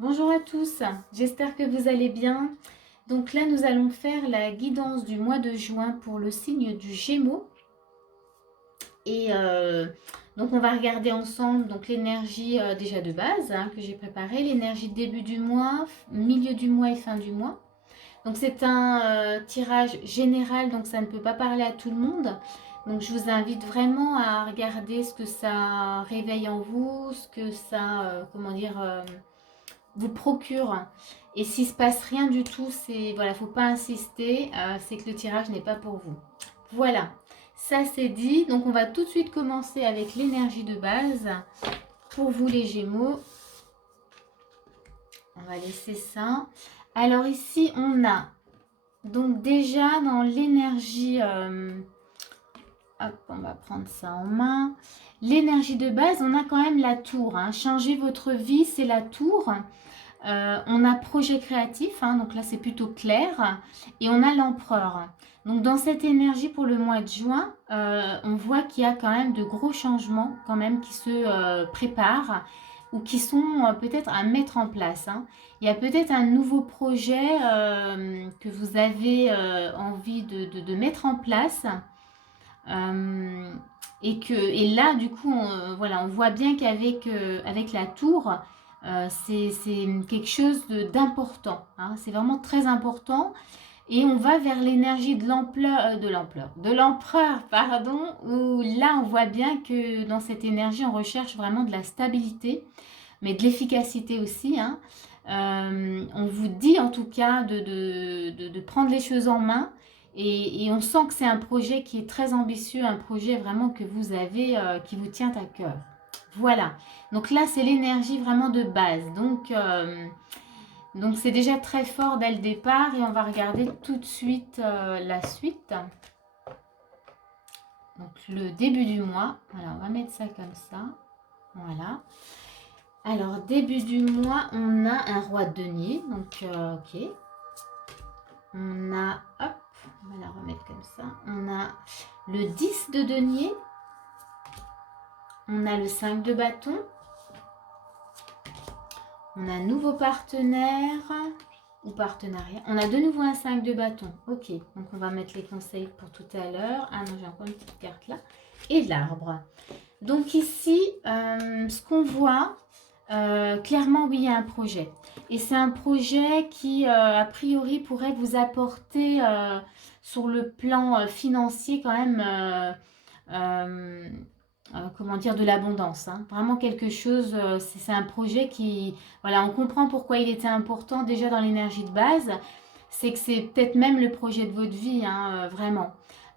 Bonjour à tous, j'espère que vous allez bien. Donc là, nous allons faire la guidance du mois de juin pour le signe du Gémeaux. Et donc on va regarder ensemble donc l'énergie déjà de base que j'ai préparée, l'énergie début du mois, milieu du mois et fin du mois. Donc c'est un tirage général, donc ça ne peut pas parler à tout le monde. Donc je vous invite vraiment à regarder ce que ça réveille en vous, ce que ça, vous procure. Et s'il se passe rien du tout, c'est voilà, faut pas insister, c'est que le tirage n'est pas pour vous. Voilà, ça c'est dit. Donc on va tout de suite commencer avec l'énergie de base pour vous les Gémeaux. On va laisser ça. Alors ici on a donc déjà dans l'énergie, hop, on va prendre ça en main. L'énergie de base, on a quand même la tour. Changer votre vie, c'est la tour. On a projet créatif, donc là c'est plutôt clair, et on a l'empereur. Donc dans cette énergie pour le mois de juin, on voit qu'il y a quand même de gros changements quand même qui se préparent ou qui sont peut-être à mettre en place. Il y a peut-être un nouveau projet que vous avez envie de mettre en place. Et là, du coup, on voit bien qu'avec avec la tour, c'est quelque chose d'important. C'est vraiment très important. Et on va vers l'énergie de l'empereur, pardon, où là, on voit bien que dans cette énergie, on recherche vraiment de la stabilité, mais de l'efficacité aussi. On vous dit en tout cas de prendre les choses en main. Et on sent que c'est un projet qui est très ambitieux, un projet vraiment que vous avez, qui vous tient à cœur. Voilà. Donc là, c'est l'énergie vraiment de base. Donc c'est déjà très fort dès le départ et on va regarder tout de suite la suite. Donc le début du mois. Voilà, on va mettre ça comme ça. Voilà. Alors début du mois, on a un roi de denier. Donc ok. On a, hop, on va la remettre comme ça. On a le 10 de denier. On a le 5 de bâton. On a un nouveau partenaire ou partenariat. On a de nouveau un 5 de bâton. Ok, donc on va mettre les conseils pour tout à l'heure. Ah non, j'ai encore une petite carte là. Et l'arbre. Donc ici, ce qu'on voit, clairement, oui, il y a un projet. Et c'est un projet qui, a priori, pourrait vous apporter sur le plan financier quand même, comment dire, de l'abondance. Vraiment quelque chose, c'est un projet qui, voilà, on comprend pourquoi il était important déjà dans l'énergie de base. C'est que c'est peut-être même le projet de votre vie, vraiment.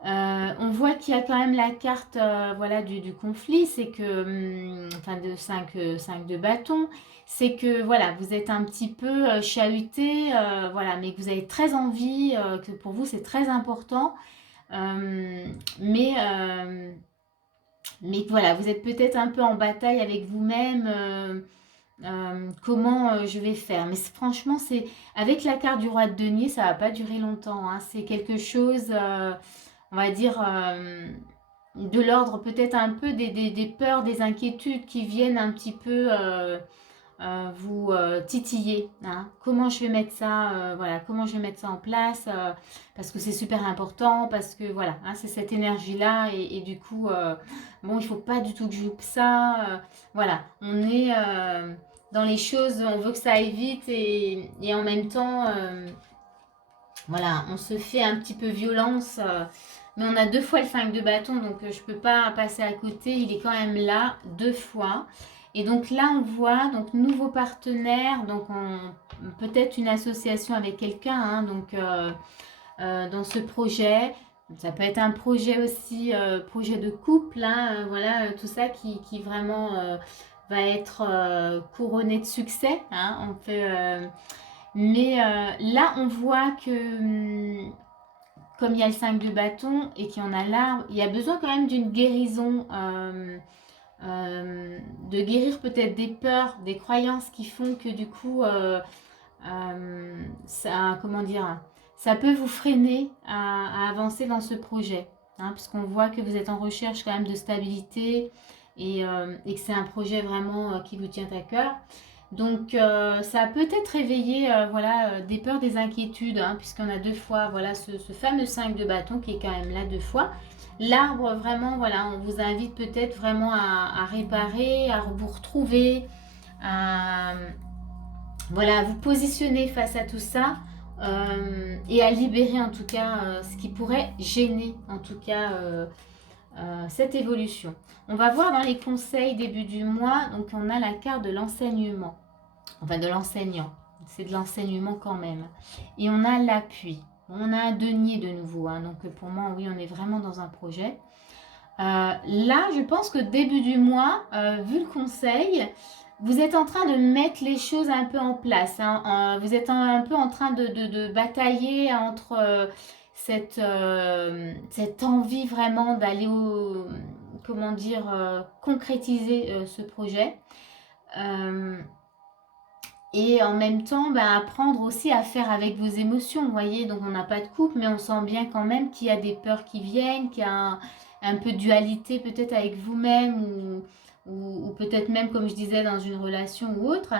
On voit qu'il y a quand même la carte voilà, du conflit, c'est que, enfin de 5 de bâton, c'est que voilà, vous êtes un petit peu chahuté, voilà, mais que vous avez très envie, que pour vous c'est très important, euh, mais, euh, mais voilà, vous êtes peut-être un peu en bataille avec vous-même. Comment je vais faire. Mais franchement, c'est avec la carte du roi de denier, ça va pas durer longtemps. C'est quelque chose, on va dire, de l'ordre peut-être un peu des peurs, des inquiétudes qui viennent un petit peu vous titiller. Comment je vais mettre ça, voilà, comment je vais mettre ça en place, parce que c'est super important, parce que voilà, c'est cette énergie-là, et du coup, bon, il faut pas du tout que je loupe ça. Voilà, on est dans les choses, on veut que ça aille vite, et en même temps, voilà, on se fait un petit peu violence. Mais on a deux fois le 5 de bâton, donc je ne peux pas passer à côté. Il est quand même là deux fois. Et donc là, on voit donc nouveau partenaire, donc peut-être une association avec quelqu'un, donc dans ce projet. Ça peut être un projet aussi, projet de couple, voilà, tout ça qui vraiment va être couronné de succès. On peut, mais là, on voit que comme il y a le 5 de bâton et qu'il y en a l'arbre, il y a besoin quand même d'une guérison, de guérir peut-être des peurs, des croyances qui font que du coup, ça, comment dire, ça peut vous freiner à avancer dans ce projet. Puisqu'on voit que vous êtes en recherche quand même de stabilité et que c'est un projet vraiment qui vous tient à cœur. Donc, ça a peut-être réveillé voilà, des peurs, des inquiétudes, hein, puisqu'on a deux fois voilà, ce fameux 5 de bâton qui est quand même là deux fois. L'arbre, vraiment, voilà, on vous invite peut-être vraiment à réparer, à vous retrouver, à, voilà, à vous positionner face à tout ça et à libérer en tout cas ce qui pourrait gêner en tout cas cette évolution. On va voir dans les conseils début du mois, donc on a la carte de l'enseignement, enfin de l'enseignant, c'est de l'enseignement quand même. Et on a l'appui, on a un denier de nouveau, hein, donc pour moi oui on est vraiment dans un projet. Là je pense que début du mois, vu le conseil, vous êtes en train de mettre les choses un peu en place, hein. Vous êtes un peu en train de batailler entre cette envie vraiment d'aller comment dire, concrétiser ce projet. Euh, et en même temps, ben, apprendre aussi à faire avec vos émotions, vous voyez. Donc on n'a pas de couple, mais on sent bien quand même qu'il y a des peurs qui viennent, qu'il y a un peu de dualité peut-être avec vous-même ou peut-être même, comme je disais, dans une relation ou autre.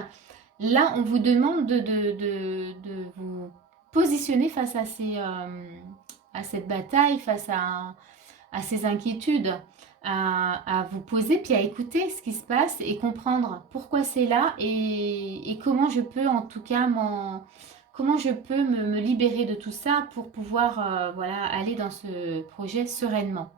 Là, on vous demande de vous positionner face à cette bataille, face à ces inquiétudes, à vous poser, puis à écouter ce qui se passe et comprendre pourquoi c'est là et comment je peux en tout cas comment je peux me libérer de tout ça pour pouvoir voilà, aller dans ce projet sereinement.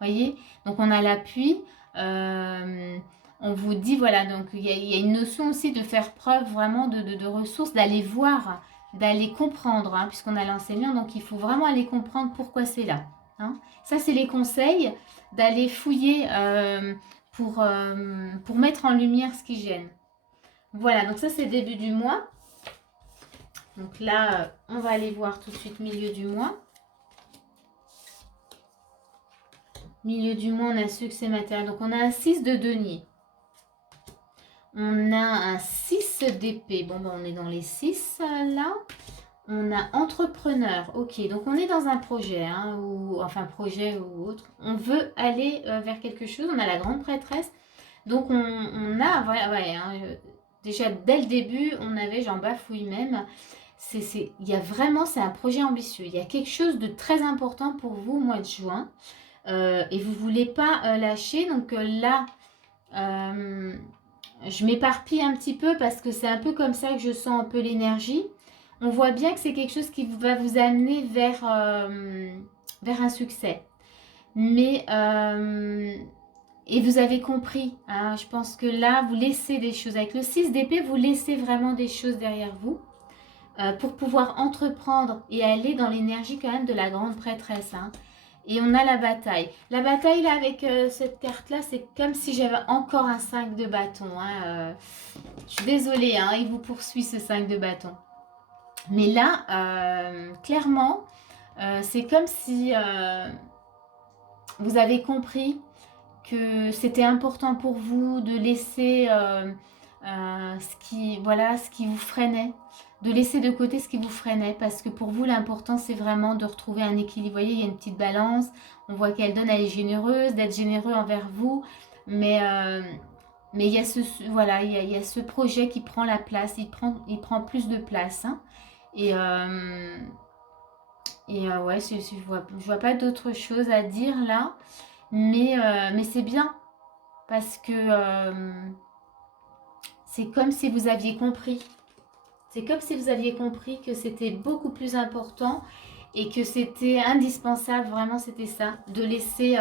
Voyez. Donc on a l'appui. On vous dit, voilà, donc il y a une notion aussi de faire preuve vraiment de ressources, d'aller voir, d'aller comprendre, hein, puisqu'on a l'enseignant, donc il faut vraiment aller comprendre pourquoi c'est là. Hein. Ça, c'est les conseils d'aller fouiller pour mettre en lumière ce qui gêne. Voilà, donc ça, c'est début du mois. Donc là, on va aller voir tout de suite milieu du mois. Milieu du mois, on a succès matériel. Donc, on a un 6 de denier. On a un 6 d'épée. Bon, ben, on est dans les 6 là. On a entrepreneur. Ok, donc on est dans un projet, hein, ou enfin projet ou autre. On veut aller vers quelque chose. On a la grande prêtresse. Donc on a, voilà, ouais, hein, déjà dès le début, on avait, j'en bafouille même. Il y a vraiment, c'est un projet ambitieux. Il y a quelque chose de très important pour vous au mois de juin. Et vous ne voulez pas lâcher. Donc là, je m'éparpille un petit peu parce que c'est un peu comme ça que je sens un peu l'énergie. On voit bien que c'est quelque chose qui va vous amener vers un succès. Mais, et vous avez compris, hein, je pense que là, vous laissez des choses. Avec le 6 d'épée, vous laissez vraiment des choses derrière vous pour pouvoir entreprendre et aller dans l'énergie quand même de la grande prêtresse. Hein. Et on a la bataille. La bataille, là, avec cette carte-là, c'est comme si j'avais encore un 5 de bâton. Hein. Je suis désolée, hein, il vous poursuit ce 5 de bâton. Mais là, clairement, c'est comme si vous avez compris que c'était important pour vous de laisser ce qui vous freinait, de laisser de côté ce qui vous freinait, parce que pour vous, l'important, c'est vraiment de retrouver un équilibre. Vous voyez, il y a une petite balance, on voit qu'elle donne, elle est généreuse, d'être généreux envers vous, mais il y a voilà, il y a ce projet qui prend la place, il prend plus de place. Hein. Et, ouais, je vois pas d'autre chose à dire là. Mais c'est bien parce que c'est comme si vous aviez compris. C'est comme si vous aviez compris que c'était beaucoup plus important et que c'était indispensable, vraiment c'était ça, de laisser,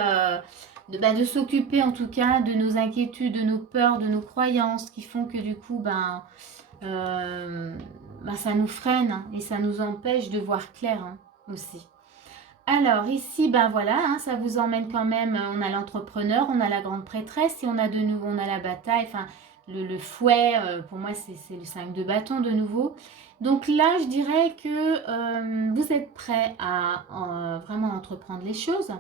de s'occuper en tout cas de nos inquiétudes, de nos peurs, de nos croyances qui font que du coup, ça nous freine hein, et ça nous empêche de voir clair hein, aussi. Alors ici, ben voilà, hein, ça vous emmène quand même, on a l'entrepreneur, on a la grande prêtresse, et on a de nouveau, on a la bataille, enfin le fouet, pour moi c'est le 5 de bâton de nouveau. Donc là, je dirais que vous êtes prêt à vraiment entreprendre les choses.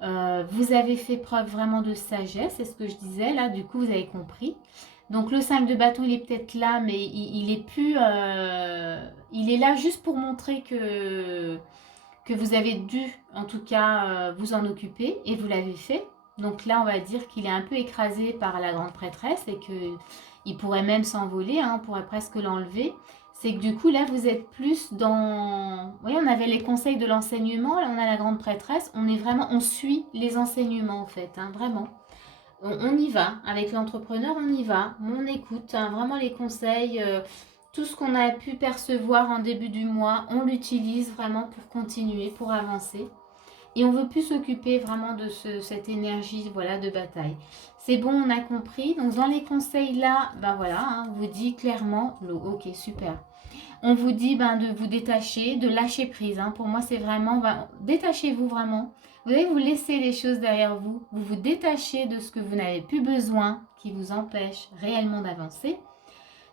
Vous avez fait preuve vraiment de sagesse, c'est ce que je disais, là du coup vous avez compris. Donc le 5 de bâton, il est peut-être là, mais il est plus... il est là juste pour montrer que vous avez dû en tout cas vous en occuper et vous l'avez fait. Donc là on va dire qu'il est un peu écrasé par la grande prêtresse et que il pourrait même s'envoler, hein, on pourrait presque l'enlever. C'est que du coup, là, vous êtes plus dans... Oui, on avait les conseils de l'enseignement, là, on a la grande prêtresse. On est vraiment... On suit les enseignements, en fait, hein, vraiment. On y va. Avec l'entrepreneur, on y va. On écoute, hein, vraiment les conseils. Tout ce qu'on a pu percevoir en début du mois, on l'utilise vraiment pour continuer, pour avancer. Et on veut plus s'occuper vraiment de cette énergie, voilà, de bataille. C'est bon, on a compris. Donc, dans les conseils là, ben voilà, hein, on vous dit clairement l'eau. Ok, super. On vous dit ben, de vous détacher, de lâcher prise, hein. Pour moi, c'est vraiment, ben, détachez-vous vraiment. Vous allez vous laisser les choses derrière vous. Vous vous détachez de ce que vous n'avez plus besoin, qui vous empêche réellement d'avancer.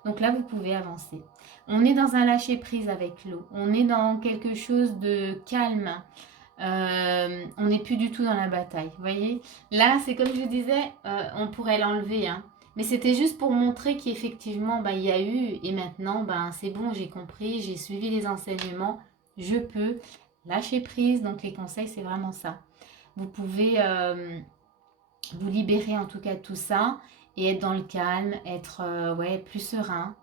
Donc là, vous pouvez avancer. On est dans un lâcher prise avec l'eau. On est dans quelque chose de calme. On n'est plus du tout dans la bataille. Vous voyez, là, c'est comme je vous disais, on pourrait l'enlever, hein. Mais c'était juste pour montrer qu'effectivement, ben, il y a eu, et maintenant, ben, c'est bon, j'ai compris, j'ai suivi les enseignements, je peux lâcher prise. Donc les conseils, c'est vraiment ça. Vous pouvez vous libérer en tout cas de tout ça et être dans le calme, être ouais, plus serein.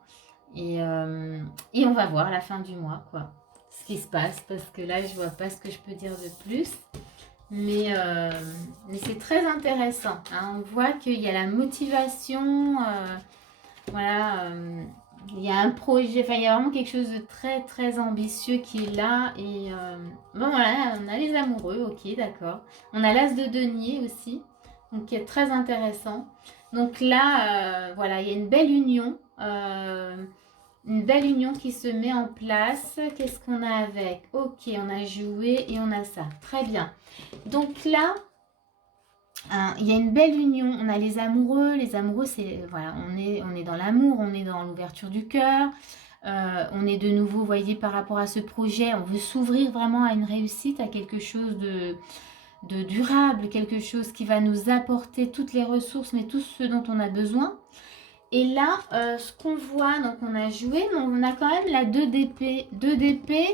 Et on va voir à la fin du mois, quoi, ce qui se passe, parce que là, je vois pas ce que je peux dire de plus. Mais c'est très intéressant, hein. On voit qu'il y a la motivation, voilà, il y a un projet, enfin, il y a vraiment quelque chose de très, très ambitieux qui est là. Et bon, voilà, on a les amoureux, ok, d'accord. On a l'as de denier aussi, donc qui est très intéressant. Donc là, voilà, il y a une belle union. Une belle union qui se met en place. Qu'est-ce qu'on a avec? Ok, on a joué et on a ça. Très bien. Donc là, hein, il y a une belle union. On a les amoureux. Les amoureux, c'est voilà, on est dans l'amour, on est dans l'ouverture du cœur. On est de nouveau, vous voyez, par rapport à ce projet, on veut s'ouvrir vraiment à une réussite, à quelque chose de durable, quelque chose qui va nous apporter toutes les ressources, mais tout ce dont on a besoin. Et là, ce qu'on voit, donc on a joué, mais on a quand même la 2 d'épée. 2 d'épée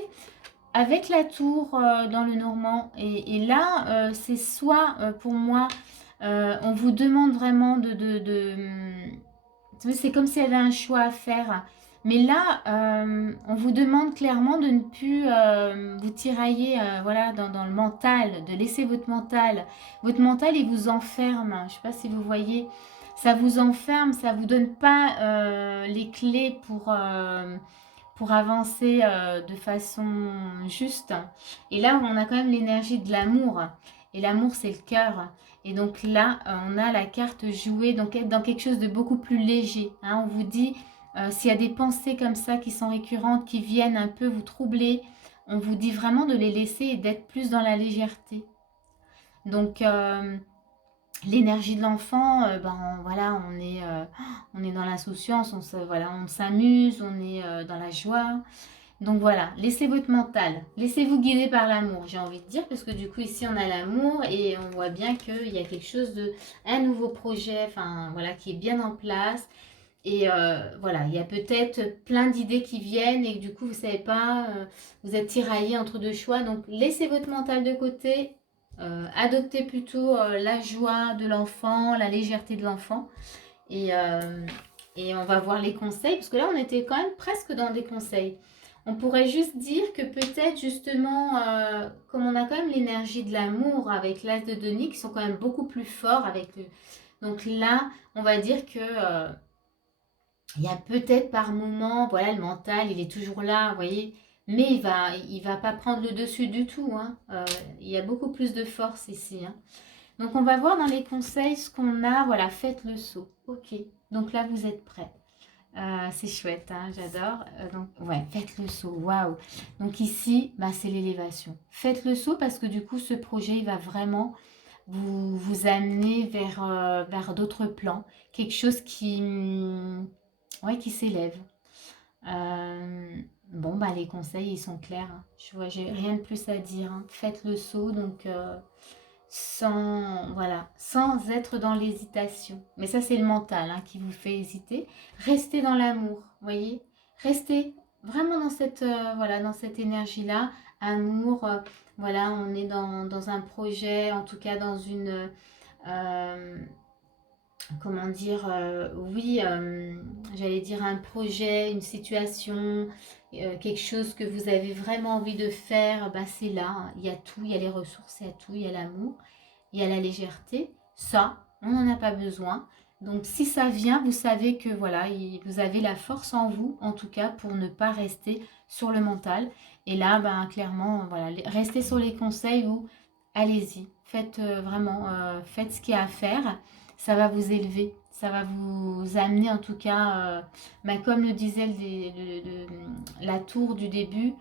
avec la tour dans le Normand. Et là, c'est soit pour moi, on vous demande vraiment c'est comme s'il y avait un choix à faire. Mais là, on vous demande clairement de ne plus vous tirailler voilà, dans le mental, de laisser votre mental. Votre mental, il vous enferme. Je ne sais pas si vous voyez. Ça vous enferme, ça ne vous donne pas les clés pour avancer de façon juste. Et là, on a quand même l'énergie de l'amour. Et l'amour, c'est le cœur. Et donc là, on a la carte jouée, donc être dans quelque chose de beaucoup plus léger, hein. On vous dit, s'il y a des pensées comme ça qui sont récurrentes, qui viennent un peu vous troubler, on vous dit vraiment de les laisser et d'être plus dans la légèreté. Donc, l'énergie de l'enfant, ben voilà, on est dans l'insouciance, voilà, on s'amuse, on est dans la joie. Donc voilà, laissez votre mental, laissez-vous guider par l'amour, j'ai envie de dire, parce que du coup ici on a l'amour et on voit bien qu'il y a quelque chose un nouveau projet, enfin voilà, qui est bien en place. Et voilà, il y a peut-être plein d'idées qui viennent et du coup vous savez pas, vous êtes tiraillé entre deux choix. Donc laissez votre mental de côté, adoptez plutôt la joie de l'enfant, la légèreté de l'enfant. Et, euh, et on va voir les conseils, parce que là on était quand même presque dans des conseils. On pourrait juste dire que peut-être justement, comme on a quand même l'énergie de l'amour avec l'as de Denis, qui sont quand même beaucoup plus forts avec le... Donc là, on va dire que il y a peut-être par moment, voilà, le mental, il est toujours là, vous voyez, mais il va pas prendre le dessus du tout, hein. Il y a beaucoup plus de force ici, hein. Donc on va voir dans les conseils ce qu'on a, voilà, faites le saut. Ok, donc là vous êtes prêts. C'est chouette, hein, j'adore. Donc, ouais, faites le saut, waouh. Donc ici, bah, c'est l'élévation. Faites le saut parce que du coup, ce projet, il va vraiment vous amener vers d'autres plans. Quelque chose ouais, qui s'élève. Bon, bah, les conseils, ils sont clairs, hein. Je vois, j'ai rien de plus à dire, hein. Faites le saut, donc voilà, sans être dans l'hésitation. Mais ça, c'est le mental hein, qui vous fait hésiter. Restez dans l'amour, voyez. Restez vraiment dans voilà, dans cette énergie-là. Amour, voilà, on est dans un projet, en tout cas dans euh, comment dire, oui, j'allais dire un projet, une situation, quelque chose que vous avez vraiment envie de faire, ben c'est là, hein. Il y a tout, il y a les ressources, il y a tout, il y a l'amour, il y a la légèreté. Ça, on n'en a pas besoin. Donc si ça vient, vous savez que voilà, vous avez la force en vous, en tout cas, pour ne pas rester sur le mental. Et là, ben, clairement, voilà, restez sur les conseils ou allez-y, faites vraiment, faites ce qu'il y a à faire. Ça va vous élever, ça va vous amener en tout cas, ben, comme le disait la tour du début,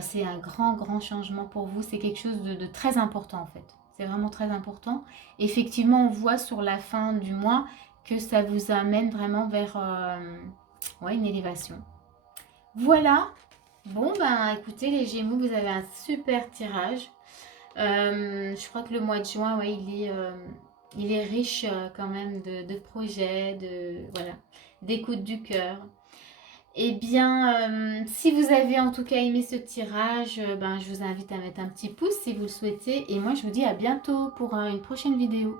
c'est un grand, grand changement pour vous. C'est quelque chose de très important en fait. C'est vraiment très important. Effectivement, on voit sur la fin du mois que ça vous amène vraiment vers ouais, une élévation. Voilà. Bon, ben écoutez, les Gémeaux, vous avez un super tirage. Je crois que le mois de juin, ouais, il est riche quand même de projets, voilà, d'écoute du cœur. Eh bien, si vous avez en tout cas aimé ce tirage, ben, je vous invite à mettre un petit pouce si vous le souhaitez. Et moi, je vous dis à bientôt pour une prochaine vidéo.